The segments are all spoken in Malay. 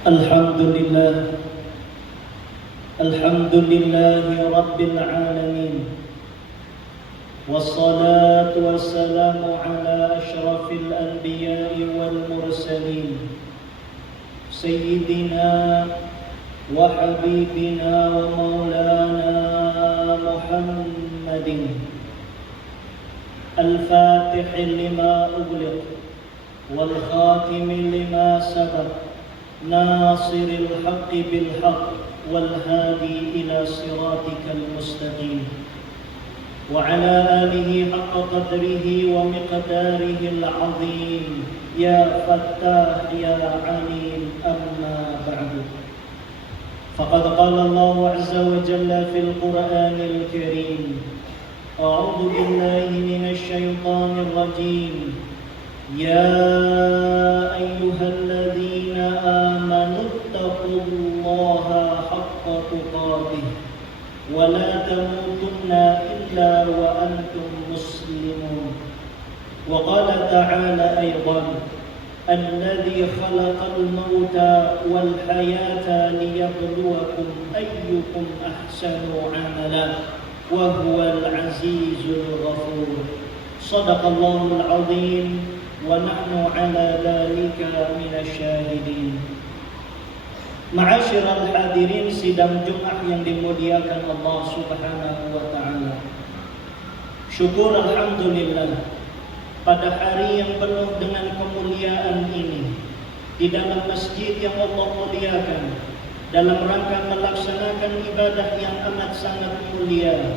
Alhamdulillah, Alhamdulillahi Rabbil Alamin, wassalatu wassalamu ala ashrafil anbiya'i wal mursalin, Sayyidina wa habibina wa maulana Muhammadin al-fatihi lima ughliq wal khatimi lima sabaq, ناصر الحق بالحق والهادي إلى صراطك المستقيم وعلى آله حق قدره ومقداره العظيم يا فتاح يا عليم أما بعد فقد قال الله عز وجل في القرآن الكريم أعوذ بالله من الشيطان الرجيم يا أيها الذين آمنوا اتقوا الله حق تقاته ولا تموتن إلا وأنتم مسلمون وقال تعالى أيضا الذي خلق الموت والحياة ليبلوكم أيكم أحسن عملا وهو العزيز الغفور صدق الله العظيم ونحن على ذلك من الشاهدين. Ma'asyiral hadirin sidang Jumat yang dimuliakan Allah Subhanahu wa taala. Syukur alhamdulillah pada hari yang penuh dengan kemuliaan ini di dalam masjid yang Allah muliakan dalam rangka melaksanakan ibadah yang amat sangat mulia,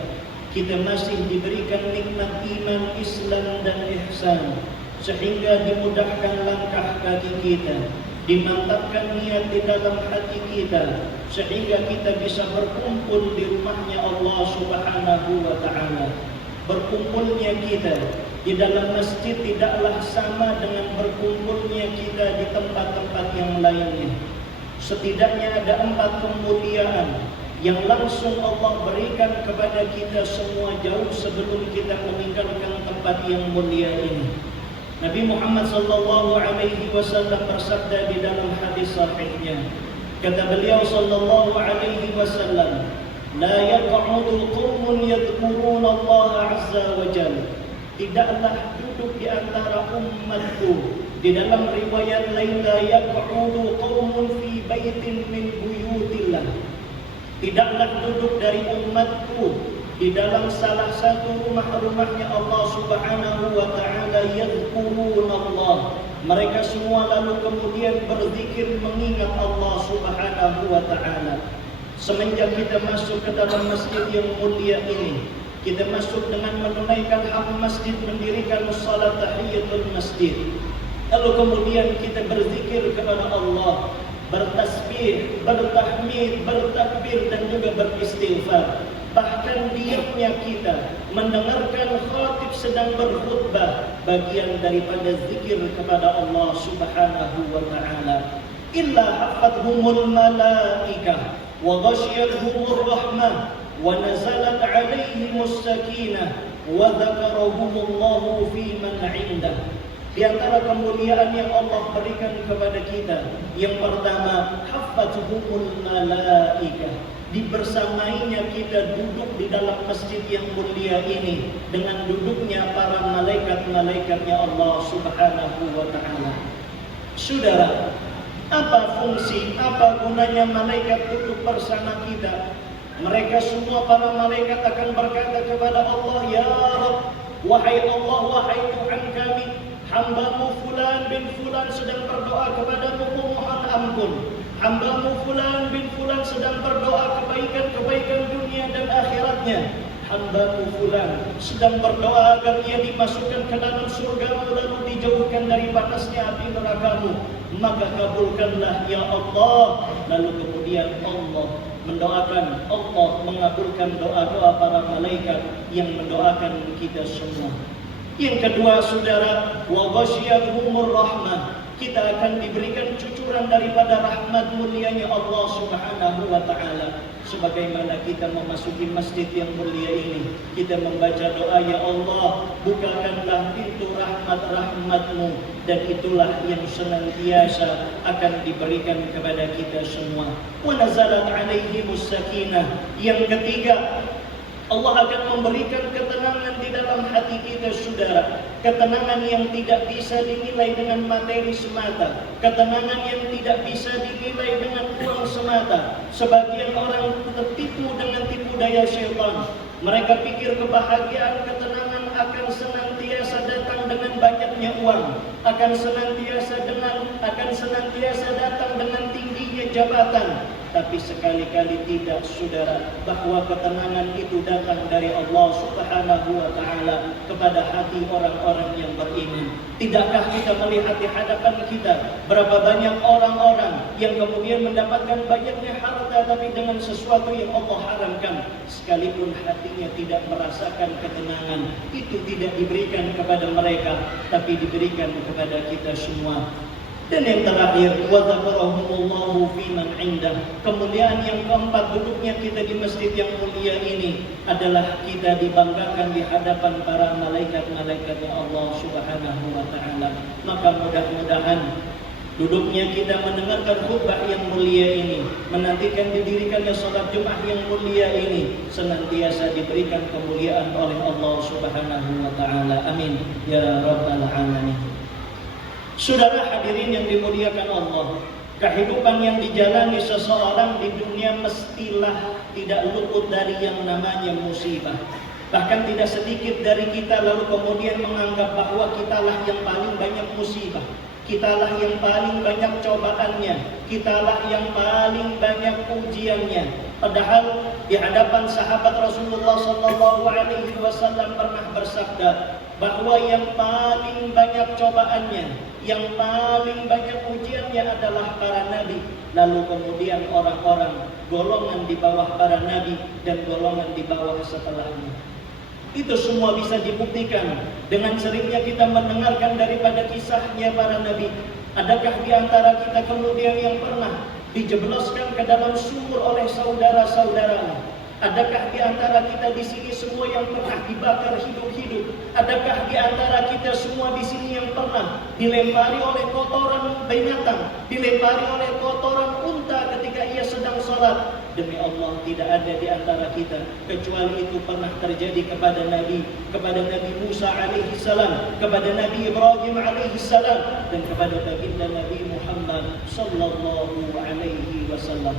kita masih diberikan nikmat iman, Islam dan ihsan sehingga dimudahkan langkah kaki kita, dimantapkan niat di dalam hati kita sehingga kita bisa berkumpul di rumahnya Allah Subhanahu wa taala. Berkumpulnya kita di dalam masjid tidaklah sama dengan berkumpulnya kita di tempat-tempat yang lainnya. Setidaknya ada 4 kemuliaan yang langsung Allah berikan kepada kita semua jauh sebelum kita meninggalkan tempat yang mulia ini. Nabi Muhammad sallallahu alaihi wasallam bersabda di dalam hadis sahihnya, kata beliau sallallahu alaihi wasallam, la yaq'udu qaumun yadhkuruna Allah azza wa jalla, tidaklah duduk di antara umatku. Di dalam riwayat lain, la yaq'udu qaumun fi baitin min buyutillah, tidaklah duduk dari umatku di dalam salah satu rumah-rumahnya Allah Subhanahu wa taala yadhkurunallah. Mereka semua lalu kemudian berzikir mengingat Allah Subhanahu wa taala. Semenjak kita masuk ke dalam masjid yang mulia ini, kita masuk dengan menunaikan hak masjid, mendirikan salat tahiyatul masjid. Lalu kemudian kita berzikir kepada Allah, bertasbih, bertahmid, bertakbir dan juga beristighfar. Bahkan diamnya kita mendengarkan khatib sedang berkhutbah bagian daripada zikir kepada Allah Subhanahu wa taala. Illa hafathumul malaikah wa ghasyiyatuhumur rahmah wa nazalat alaihimus sakinah wa dzakarahumullahu fi man 'indah. Di antara kemuliaan yang Allah berikan kepada kita, yang pertama, hafathumul malaikah, dibersamainya kita duduk di dalam masjid yang mulia ini dengan duduknya para malaikat-malaikatnya Allah Subhanahu wa taala. Saudara, apa fungsi, apa gunanya malaikat duduk bersama kita? Mereka semua para malaikat akan berkata kepada Allah, ya Rabb, wahai Allah, wahai Tuhan kami, hambamu fulan bin fulan sedang berdoa kepadamu memohon ampun. Hambamu fulan bin fulan sedang berdoa kebaikan-kebaikan dunia dan akhiratnya. Hambamu fulan sedang berdoa agar ia dimasukkan ke dalam surgamu lalu dijauhkan dari panasnya api nerakamu. Maka kabulkanlah ya Allah. Lalu kemudian Allah mendoakan, Allah mengabulkan doa-doa para malaikat yang mendoakan kita semua. Yang kedua saudara, wa ghasyiyatuhumur rahmah, kita akan diberikan cucuran daripada rahmat mulianya Allah Subhanahu wa Ta'ala. Sebagaimana kita memasuki masjid yang mulia ini, kita membaca doa, ya Allah, bukakanlah pintu rahmat-rahmat-Mu, dan itulah yang senantiasa akan diberikan kepada kita semua. Wa nazalat alaihimus sakinah. Yang ketiga, Allah akan memberikan ketenangan di dalam hati kita, saudara. Ketenangan yang tidak bisa dinilai dengan materi semata, ketenangan yang tidak bisa dinilai dengan uang semata. Sebagian orang tertipu dengan tipu daya syaitan. Mereka pikir kebahagiaan, ketenangan akan senantiasa datang dengan banyaknya uang, akan senantiasa datang dengan tingginya jabatan. Tapi sekali-kali tidak, saudara, bahwa ketenangan itu datang dari Allah Subhanahu wa Ta'ala kepada hati orang-orang yang beriman. Tidakkah kita melihat di hadapan kita berapa banyak orang-orang yang kemudian mendapatkan banyaknya harta, tapi dengan sesuatu yang Allah haramkan, sekalipun hatinya tidak merasakan ketenangan. Itu tidak diberikan kepada mereka, tapi diberikan kepada kita semua. Dan yang terakhir, wa dzakarahumullahu fi man indah. Kemuliaan yang keempat, duduknya kita di masjid yang mulia ini adalah kita dibanggakan di hadapan para malaikat-malaikatnya Allah Subhanahu wa Ta'ala. Maka mudah-mudahan duduknya kita mendengarkan khutbah yang mulia ini, menantikan didirikannya salat Jumat yang mulia ini, senantiasa diberikan kemuliaan oleh Allah Subhanahu wa Ta'ala. Amin ya rabbal alamin. Saudara hadirin yang dimuliakan Allah, kehidupan yang dijalani seseorang di dunia mestilah tidak luput dari yang namanya musibah. Bahkan tidak sedikit dari kita lalu kemudian menganggap bahwa kitalah yang paling banyak musibah, kitalah yang paling banyak cobaannya, kitalah yang paling banyak ujiannya. Padahal di hadapan sahabat Rasulullah SAW pernah bersabda bahwa yang paling banyak cobaannya, yang paling banyak ujiannya adalah para nabi. Lalu kemudian orang-orang, golongan di bawah para nabi dan golongan di bawah setelahnya. Itu semua bisa dibuktikan dengan seringnya kita mendengarkan daripada kisahnya para nabi. Adakah di antara kita kemudian yang pernah dijebloskan ke dalam sumur oleh saudara-saudaranya? Adakah di antara kita di sini semua yang pernah dibakar hidup-hidup? Adakah di antara kita semua di sini yang pernah dilempari oleh kotoran binatang, dilempari oleh kotoran unta ketika ia sedang salat? Demi Allah, tidak ada di antara kita kecuali itu pernah terjadi kepada Nabi Musa alaihi salam, kepada Nabi Ibrahim alaihi salam, dan kepada baginda Nabi Muhammad sallallahu alaihi wasallam.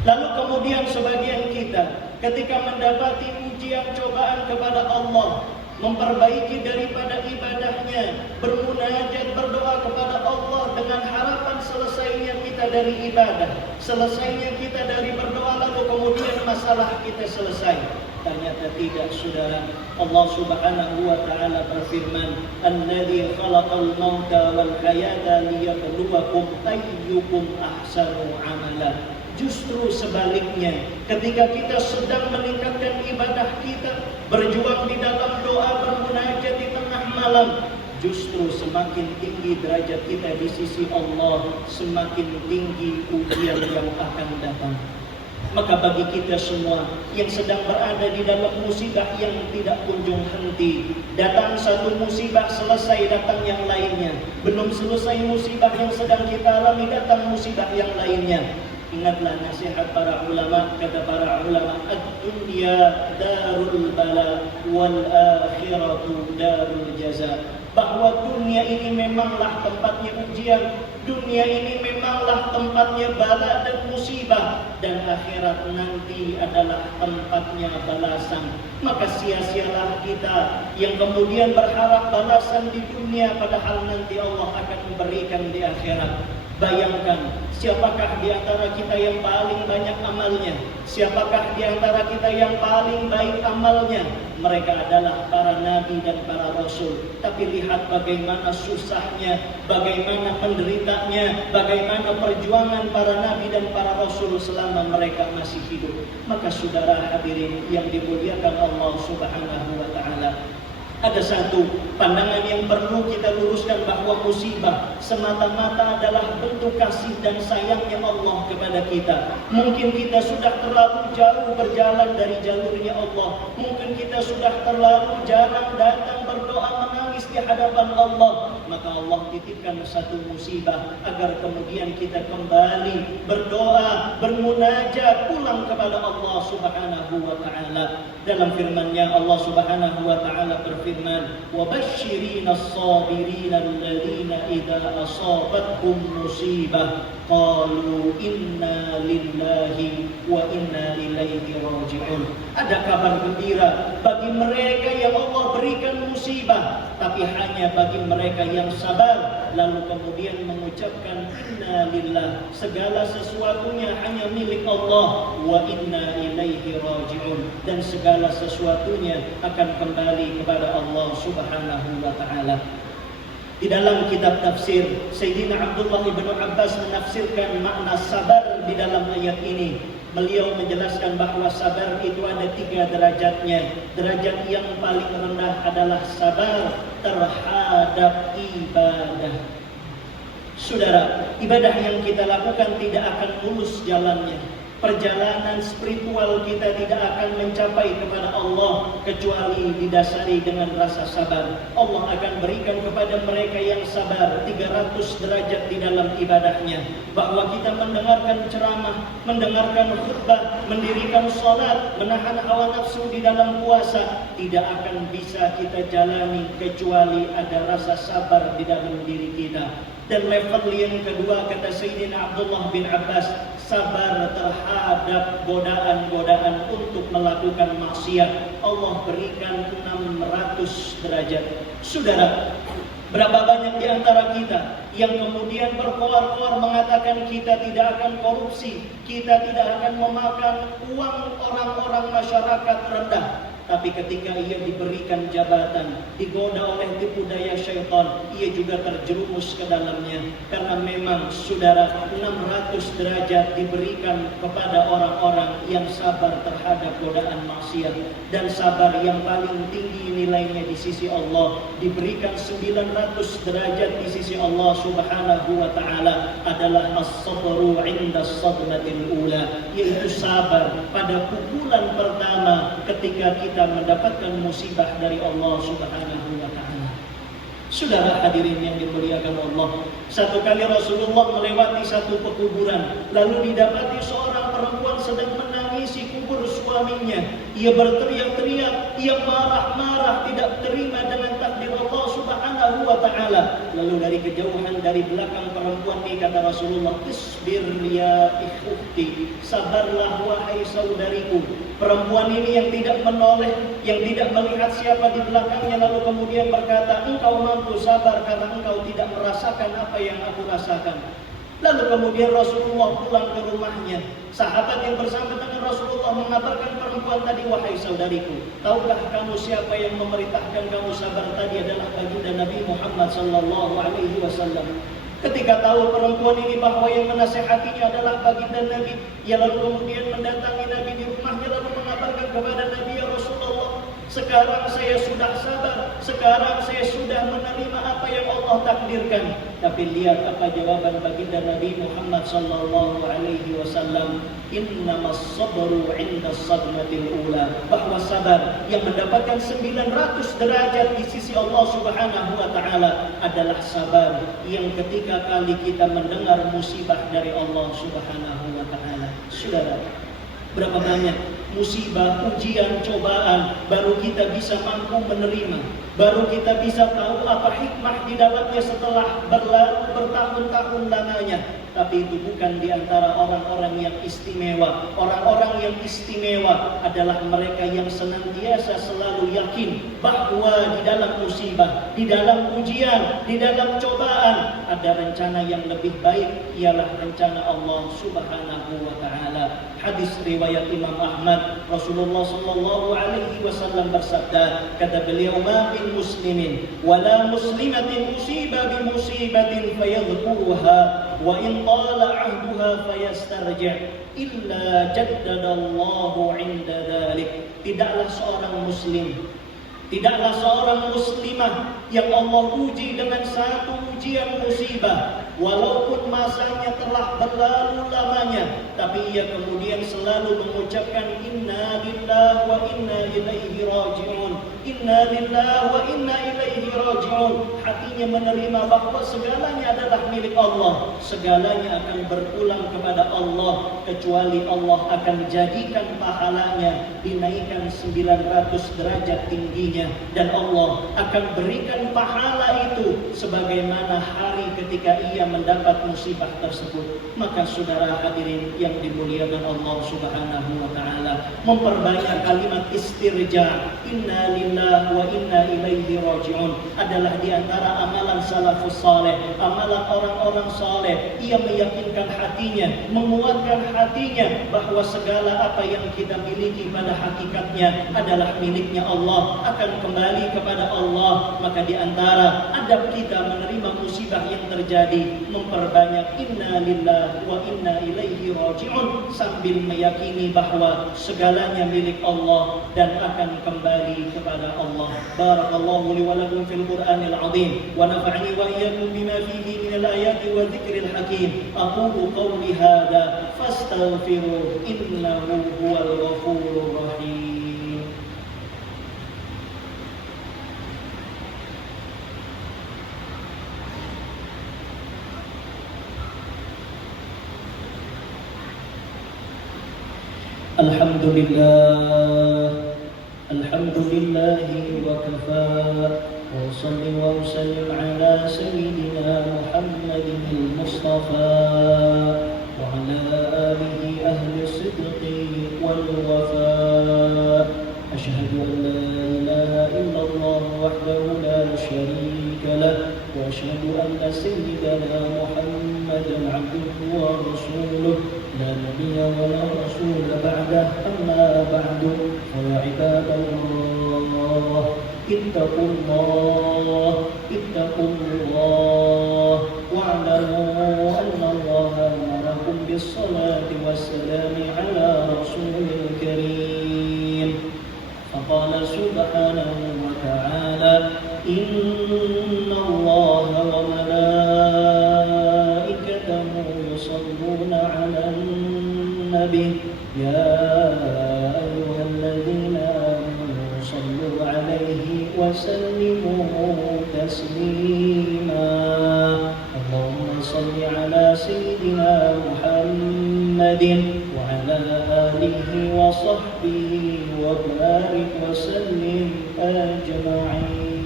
Lalu kemudian sebagian kita ketika mendapati ujian cobaan kepada Allah, memperbaiki daripada ibadahnya, bermunajat, berdoa kepada Allah dengan harapan selesainya kita dari ibadah, selesainya kita dari berdoa, lalu kemudian masalah kita selesai. Ternyata tidak, saudara. Allah Subhanahu wa Ta'ala berfirman, "Alladzi khalaqal mauta wal hayata liyabluwakum ayyukum ahsanu amala." Justru sebaliknya, ketika kita sedang meningkatkan ibadah kita, berjuang di dalam doa, bermunajat di tengah malam, justru semakin tinggi derajat kita di sisi Allah, semakin tinggi ujian yang akan datang. Maka bagi kita semua yang sedang berada di dalam musibah yang tidak kunjung henti, datang satu musibah, selesai datang yang lainnya. Belum selesai musibah yang sedang kita alami, datang musibah yang lainnya. Ingatlah nasihat para ulama, kata para ulama, ad-dunya darul bala wal akhiratu darul jaza. Bahwa dunia ini memanglah tempatnya ujian, dunia ini memanglah tempatnya bala dan musibah, dan akhirat nanti adalah tempatnya balasan. Maka sia-sialah kita yang kemudian berharap balasan di dunia, padahal nanti Allah akan memberikan di akhirat. Bayangkan, siapakah di antara kita yang paling banyak amalnya? Siapakah di antara kita yang paling baik amalnya? Mereka adalah para nabi dan para rasul. Tapi lihat bagaimana susahnya, bagaimana penderitanya, bagaimana perjuangan para nabi dan para rasul selama mereka masih hidup. Maka saudara hadirin yang dimuliakan Allah Subhanahu wa Ta'ala, Ada satu pandangan yang perlu kita luruskan, bahwa musibah semata-mata adalah bentuk kasih dan sayangnya Allah kepada kita. Mungkin kita sudah terlalu jauh berjalan dari jalurnya Allah. Mungkin kita sudah terlalu jarang datang berdoa menangis di hadapan Allah. Maka Allah titipkan satu musibah agar kemudian kita kembali berdoa, bermunajat, pulang kepada Allah Subhanahu wa taala. Dalam firman-Nya Allah Subhanahu wa taala berfirman, "Wa basyirinas sabirin alladziina idza asabathum musibah qalu inna lillahi wa inna ilaihi raji'un." Ada kabar gembira bagi mereka yang Allah berikan musibah, tapi hanya bagi mereka yang sabar, lalu kemudian mengucapkan inna lillah, segala sesuatunya hanya milik Allah, wa inna ilaihi raji'un, dan segala sesuatunya akan kembali kepada Allah Subhanahu wa taala. Di dalam kitab tafsir, Sayyidina Abdullah bin Abbas menafsirkan makna sabar di dalam ayat ini. Beliau menjelaskan bahwa sabar itu ada 3 derajatnya. Derajat yang paling rendah adalah sabar terhadap ibadah. Saudara, ibadah yang kita lakukan tidak akan mulus jalannya. Perjalanan spiritual kita tidak akan mencapai kepada Allah kecuali didasari dengan rasa sabar. Allah akan berikan kepada mereka yang sabar 300 derajat di dalam ibadahnya. Bahwa kita mendengarkan ceramah, mendengarkan khutbah, mendirikan salat, menahan hawa nafsu di dalam puasa, tidak akan bisa kita jalani kecuali ada rasa sabar di dalam diri kita. Dan level yang kedua, kata Sayyidina Abdullah bin Abbas, sabar terhadap godaan-godaan untuk melakukan maksiat. Allah berikan 600 derajat. Saudara, berapa banyak di antara kita yang kemudian berkoar-koar mengatakan kita tidak akan korupsi, kita tidak akan memakan uang orang-orang masyarakat rendah. Tapi ketika ia diberikan jabatan, digoda oleh tipu daya syaitan, ia juga terjerumus ke dalamnya. Karena memang saudara, 600 derajat diberikan kepada orang-orang yang sabar terhadap godaan maksiat. Dan sabar yang paling tinggi nilainya di sisi Allah diberikan 900 derajat di sisi Allah Subhanahu wa taala adalah as-sabru 'inda as-sadmatil ula, yaitu sabar pada pukulan pertama ketika kita mendapatkan musibah dari Allah Subhanahu wa taala. Saudara hadirin yang dimuliakan Allah, satu kali Rasulullah melewati satu pekuburan, lalu didapati seorang perempuan sedang menangisi kubur suaminya. Ia berteriak-teriak, ia marah-marah, tidak terima dengan takdir Allah Subhanahu wa taala. Lalu dari kejauhan, dari belakang perempuan ini kata Rasulullah, "Isbir ya ikhti, sabarlah wahai saudariku." Perempuan ini yang tidak menoleh, yang tidak melihat siapa di belakangnya, lalu kemudian berkata, "Engkau mampu sabar karena engkau tidak merasakan apa yang aku rasakan." Lalu kemudian Rasulullah pulang ke rumahnya. Sahabat yang bersama dengan Rasulullah mengabarkan perempuan tadi, "Wahai saudariku, tahukah kamu siapa yang memerintahkan kamu sabar tadi adalah baginda Nabi Muhammad sallallahu alaihi wasallam." Ketika tahu perempuan ini bahwa yang menasihatinya adalah baginda Nabi, ia lalu kemudian mendatangi Nabi di rumahnya, lalu mengabarkan kepada Nabi, "Ya Rasulullah, sekarang saya sudah sabar, sekarang saya sudah menerima apa yang Allah takdirkan." Tapi lihat apa jawaban baginda Nabi Muhammad sallallahu alaihi wasallam, "Innamas sabru 'inda as-sadmatil ula." Bahwa sabar yang mendapatkan 900 derajat di sisi Allah Subhanahu wa taala adalah sabar yang ketika kali kita mendengar musibah dari Allah Subhanahu wa taala. Saudara, berapa banyak musibah, ujian, cobaan baru kita bisa mampu menerima, baru kita bisa tahu apa hikmah di dalamnya setelah berlalu bertahun-tahun lamanya. Tapi itu bukan di antara orang-orang yang istimewa. Orang-orang yang istimewa adalah mereka yang senantiasa selalu yakin bahwa di dalam musibah, di dalam ujian, di dalam cobaan ada rencana yang lebih baik, ialah rencana Allah Subhanahu wa taala. Hadis riwayat Imam Ahmad, Rasulullah sallallahu alaihi wasallam bersabda, kata beliau, "Ma min muslimin wala muslimatin musiba bi musibatin fayadhkuruha wa in qala 'ahduha fayastarji' illa jaddadallahu 'inda dhalik." Tidaklah seorang muslim Tidaklah seorang muslimah yang Allah uji dengan satu ujian musibah, walaupun masanya telah berlalu lamanya, tapi ia kemudian selalu mengucapkan inna lillahi wa inna ilaihi raji'un, inna lillahi wa inna ilaihi raji'un. Hatinya menerima bahwa segalanya adalah milik Allah, segalanya akan berpulang kepada Allah, kecuali Allah akan jadikan pahalanya dinaikkan 900 derajat tingginya, dan Allah akan berikan pahala itu sebagaimana hari ketika ia mendapat musibah tersebut. Maka saudara hadirin yang dimuliakan Allah Subhanahu wa taala, memperbanyak kalimat istirja, inna lillahi wa inna ilaihi raji'un adalah di antara amalan salafus saleh, amalan orang-orang saleh. Ia meyakinkan hatinya, menguatkan hatinya bahwa segala apa yang kita miliki pada hakikatnya adalah miliknya Allah, akan kembali kepada Allah. Maka di antara adab kita menerima musibah yang terjadi, memperbanyak inna lillahi wa inna ilaihi raji'un, sambil meyakini bahwa segalanya milik Allah dan akan kembali kepada Allah. Barakallahu li wa lakum fil Qur'anil azim wa nafa'ani wa iyyakum bima fihi minal ayati wa dzikril hakim. Aqulu qawli hadza fastaghfiruhu innahu huwal ghafurur rahim. Alhamdulillahi wa kafa, wa salli wa sallim ala sayyidina Muhammadin al-Mustafa wa ala alihi ahli sidqi wal wafa. Ashhadu an la ilaha illallah wahdahu la sharika lah, wa ashhadu anna sayyidana Muhammadan abduhu wa rasuluh لا نبي ولا رسول بعده. أما بعد فيا عباد الله اتقوا الله واعلموا أن الله أمركم بالصلاة والسلام على رسول الكريم. فقال سبحانه وتعالى إن الله وملائكته يصلون على النبي يا أيها الذين آمنوا صلوا عليه وسلموا تسليما. اللهم صل على سيدنا محمد وعلى آله وصحبه وبارك وسلم أجمعين.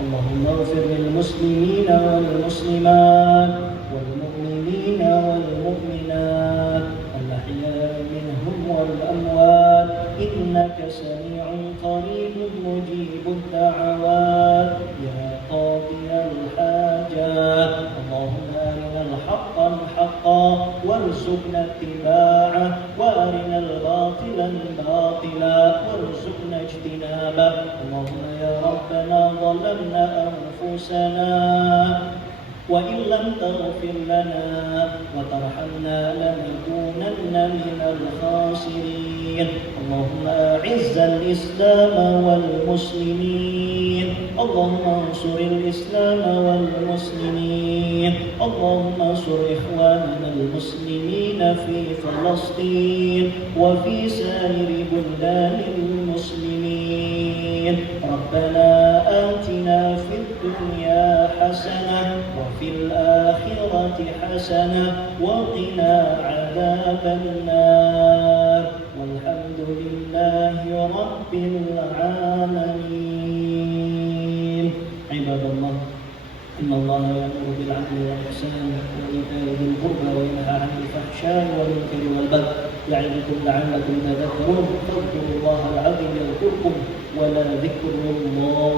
اللهم اغفر للمسلمين والمسلمات والمؤمنين والمؤمنات الأحياء منهم والأموات إنك سميع قريب مجيب الدعوات يا قاضي الحاجات. اللهم أرنا الحق حقا وارزقنا اتباعه، وأرنا الباطل باطلا وارزقنا اجتنابه. اللهم يا ربنا ظلمنا أنفسنا وإن لم تغفر لنا وترحمنا لنكونن من الخاسرين. اللهم أعز الإسلام والمسلمين، اللهم انصر الإسلام والمسلمين، اللهم انصر إخواننا المسلمين في فلسطين وفي سائر بلدان المسلمين. ربنا آتنا في الدنيا حسنة وفي الآخرة حسنة وقنا عذاب النار، والحمد لله رب العالمين. عباد الله، إن الله يأمر بالعدل والإحسان وإيتاء ذي القربى وينهى عن الفحشاء والمنكر والبغي يعظكم لعلكم تذكرون. فاذكروا الله العظيم يذكركم ولذكر الله